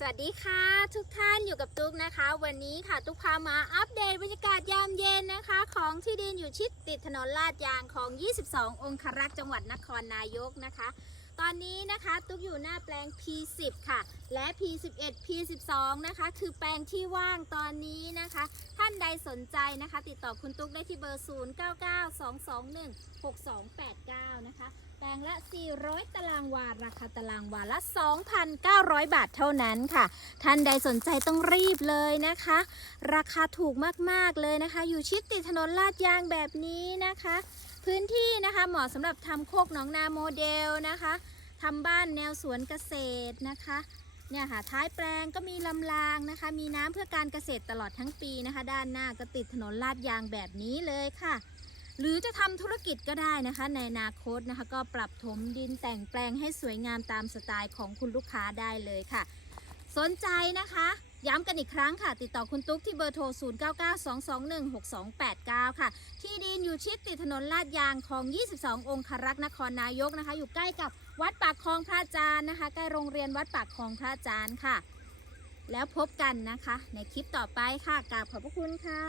สวัสดีค่ะ ทุกท่านอยู่กับตุ๊กนะคะ วันนี้ค่ะตุ๊กพามาอัปเดตบรรยากาศยามเย็นนะคะ ของที่ดินอยู่ชิดติดถนนลาดยางของ 22 องครักษ์จังหวัดนครนายกนะคะ ตอนนี้นะคะตุ๊กอยู่หน้าแปลง P10 ค่ะ และ P11 P12 นะคะ คือแปลงที่ว่างตอนนี้นะคะ ท่านใดสนใจนะคะ ติดต่อคุณตุ๊กได้ที่เบอร์ 0992216289 นะคะแปล งละ 400 ตารางวา ราคาตารางวาละ 2,900 บาทเท่านั้นค่ะ ท่านใดสนใจต้องรีบเลยนะคะ ราคาถูกมากๆเลยนะคะ อยู่ชิดติดถนนลาดยางแบบนี้นะคะ พื้นที่นะคะเหมาะสำหรับทำโคกหนองนาโมเดลนะคะทำบ้านแนวสวนเกษตรนะคะเนี่ยค่ะท้ายแปลงก็มีลำรางนะคะ มีน้ำเพื่อการเกษตรตลอดทั้งปีนะคะ ด้านหน้าก็ติดถนนลาดยางแบบนี้เลยค่ะ หรือจะทำธุรกิจก็ได้นะคะ ในอนาคตนะคะ ก็ปรับถมดินแต่งแปลงให้สวยงามตามสไตล์ของคุณลูกค้าได้เลยค่ะ สนใจนะคะย้ำกันอีกครั้งค่ะ ติดต่อคุณตุ๊กที่เบอร์โทร 0992216289 ค่ะ ที่ดินอยู่ชิดติดถนนลาดยางของ 22 องครักษ์นครนายกนะคะ อยู่ใกล้กับวัดปากคลองพระจารย์นะคะ ใกล้โรงเรียนวัดปากคลองพระจารย์ค่ะ แล้วพบกันนะคะ ในคลิปต่อไปค่ะกราบขอบพระคุณค่ะ